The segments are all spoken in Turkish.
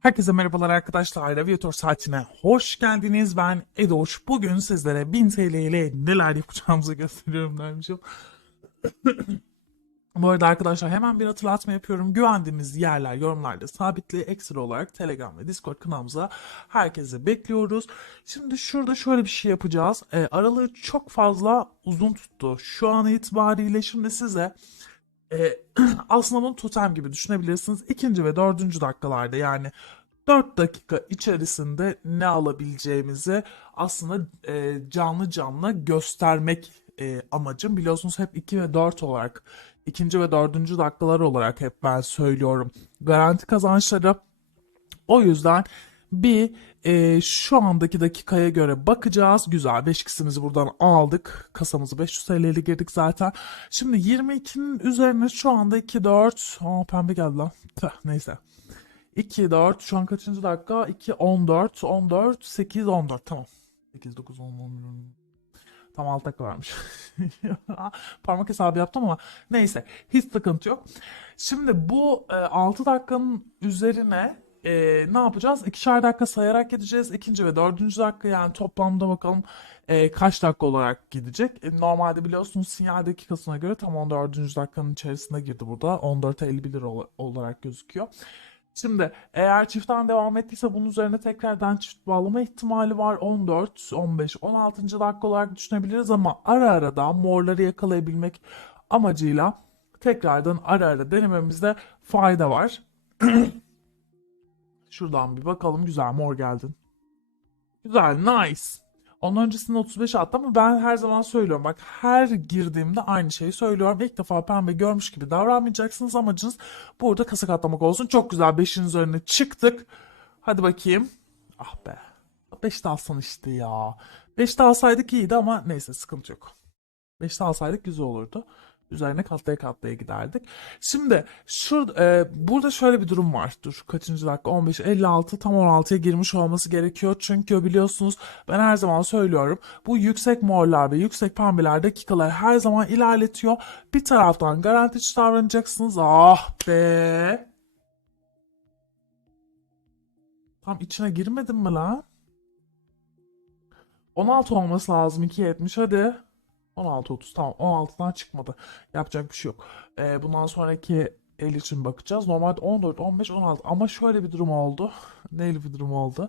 Herkese merhabalar arkadaşlar. Aviator saatine hoş geldiniz. Ben Edoş. Bugün sizlere 1000 TL ile neler yapacağımızı gösteriyorum dermişim. Bu arada arkadaşlar hemen bir hatırlatma yapıyorum. Güvendiğimiz yerler yorumlarda sabitli ekstra olarak Telegram ve Discord kanalımıza herkese bekliyoruz. Şimdi şurada şöyle bir şey yapacağız. E, aralığı çok fazla uzun tuttu. Şu an itibariyle şimdi size e, aslında bunu totem gibi düşünebilirsiniz. İkinci ve dördüncü dakikalarda yani 4 dakika içerisinde ne alabileceğimizi aslında e, canlı canlı göstermek e, amacım. Biliyorsunuz hep 2 ve 4 olarak, ikinci ve dördüncü dakikalar olarak hep ben söylüyorum. Garanti kazançları o yüzden bir e, şu andaki dakikaya göre bakacağız. Güzel 5x'imizi buradan aldık. Kasamızı 500 TL'li girdik zaten. Şimdi 22'nin üzerine şu anda 2 4. Aa pembe geldi lan. Tüh, neyse. 2 4 şu an kaçıncı dakika? 2 14 14 8 14 tamam. 8 9 10 11 12. Tam 6 dakika varmış. Parmak hesabı yaptım ama neyse hiç sıkıntı yok. Şimdi bu e, 6 dakikanın üzerine e, ne yapacağız? İkişer dakika sayarak gideceğiz. İkinci ve dördüncü dakika yani toplamda bakalım e, kaç dakika olarak gidecek. E, normalde biliyorsunuz sinyal dakikasına göre tam 14. dakikanın içerisinde girdi burada. 14.51 ol- olarak gözüküyor. Şimdi eğer çiftten devam ettiyse bunun üzerine tekrardan çift bağlama ihtimali var. 14, 15, 16. dakika olarak düşünebiliriz ama ara ara da morları yakalayabilmek amacıyla tekrardan ara ara denememizde fayda var. Şuradan bir bakalım. Güzel mor geldin. Güzel nice. Onun öncesinde 35 attı ama ben her zaman söylüyorum. Bak her girdiğimde aynı şeyi söylüyorum. İlk defa pembe görmüş gibi davranmayacaksınız. Amacınız burada kasa katlamak olsun. Çok güzel 5'in üzerine çıktık. Hadi bakayım. Ah be. 5 de alsan işte ya. 5 de alsaydık iyiydi ama neyse sıkıntı yok. 5 de alsaydık güzel olurdu. Üzerine katlaya katlaya giderdik. Şimdi şurada e, burada şöyle bir durum var. Dur kaçıncı dakika? 15 56 tam 16'ya girmiş olması gerekiyor. Çünkü biliyorsunuz ben her zaman söylüyorum. Bu yüksek morlar ve yüksek pembeler dakikalar her zaman ilerletiyor. Bir taraftan garantici davranacaksınız. Ah be. Tam içine girmedim mi lan? 16 olması lazım 2.70 hadi. 16.30 tamam 16'dan çıkmadı. Yapacak bir şey yok. Ee, bundan sonraki el için bakacağız. Normalde 14, 15, 16 ama şöyle bir durum oldu. Neyli bir durum oldu?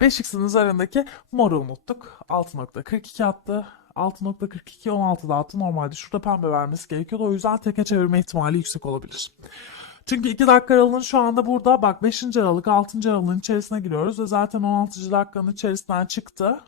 5x'in üzerindeki moru unuttuk. 6.42 attı. 6.42 16'da attı. Normalde şurada pembe vermesi gerekiyordu. O yüzden teke çevirme ihtimali yüksek olabilir. Çünkü 2 dakika aralığın şu anda burada bak 5. aralık 6. aralığın içerisine giriyoruz ve zaten 16. dakikanın içerisinden çıktı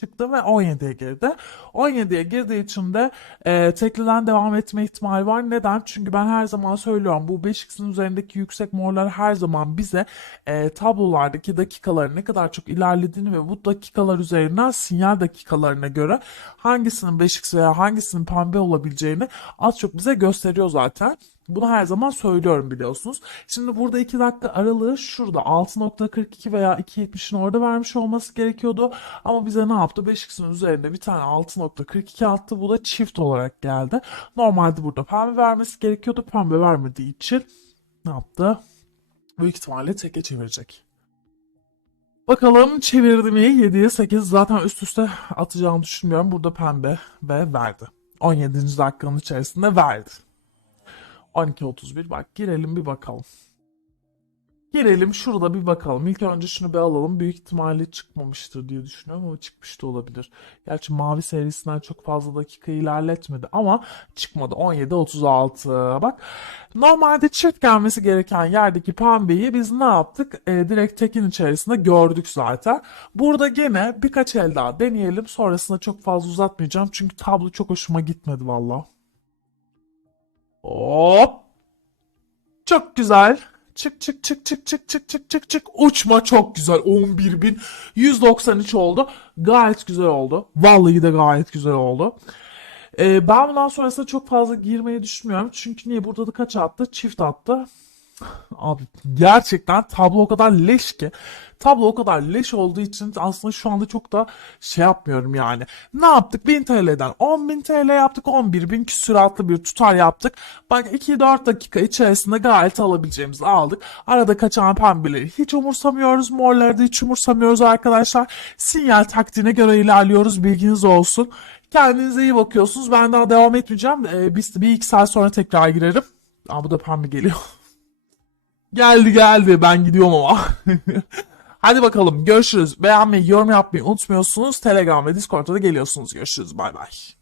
çıktı ve 17'ye girdi. 17'ye girdiği için de e, tekliden devam etme ihtimali var. Neden? Çünkü ben her zaman söylüyorum bu 5x'in üzerindeki yüksek morlar her zaman bize e, tablolardaki dakikaların ne kadar çok ilerlediğini ve bu dakikalar üzerinden sinyal dakikalarına göre hangisinin 5x veya hangisinin pembe olabileceğini az çok bize gösteriyor zaten. Bunu her zaman söylüyorum biliyorsunuz. Şimdi burada 2 dakika aralığı şurada 6.42 veya 2.70'in orada vermiş olması gerekiyordu. Ama bize ne yaptı? 5x'in üzerinde bir tane 6.42 attı. Bu da çift olarak geldi. Normalde burada pembe vermesi gerekiyordu. Pembe vermediği için ne yaptı? Büyük ihtimalle teke çevirecek. Bakalım çevirdi mi? 7'ye 8 zaten üst üste atacağını düşünmüyorum. Burada pembe ve verdi. 17. dakikanın içerisinde verdi. 12.31 bak girelim bir bakalım. Girelim şurada bir bakalım. İlk önce şunu bir alalım. Büyük ihtimalle çıkmamıştır diye düşünüyorum ama çıkmış da olabilir. Gerçi mavi serisinden çok fazla dakika ilerletmedi ama çıkmadı. 17.36 bak. Normalde çift gelmesi gereken yerdeki pembeyi biz ne yaptık? Ee, direkt tekin içerisinde gördük zaten. Burada gene birkaç el daha deneyelim. Sonrasında çok fazla uzatmayacağım. Çünkü tablo çok hoşuma gitmedi valla. Hop. Çok güzel. Çık çık çık çık çık çık çık çık çık. Uçma çok güzel. 11.193 oldu. Gayet güzel oldu. Vallahi de gayet güzel oldu. Ee, ben bundan sonrasında çok fazla girmeyi düşünmüyorum. Çünkü niye? Burada da kaç attı? Çift attı. Abi gerçekten tablo o kadar leş ki. tablo o kadar leş olduğu için aslında şu anda çok da şey yapmıyorum yani. Ne yaptık? 1000 TL'den 10.000 TL yaptık. 11.000 küsuratlı bir tutar yaptık. Bak 2-4 dakika içerisinde gayet alabileceğimizi aldık. Arada kaçan pembeleri hiç umursamıyoruz. Morları da hiç umursamıyoruz arkadaşlar. Sinyal taktiğine göre ilerliyoruz. Bilginiz olsun. Kendinize iyi bakıyorsunuz. Ben daha devam etmeyeceğim. Ee, biz bir iki saat sonra tekrar girerim. Aa bu da pembe geliyor. geldi geldi. Ben gidiyorum ama. Hadi bakalım görüşürüz. Beğenmeyi, yorum yapmayı unutmuyorsunuz. Telegram ve Discord'da da geliyorsunuz. Görüşürüz. Bay bay.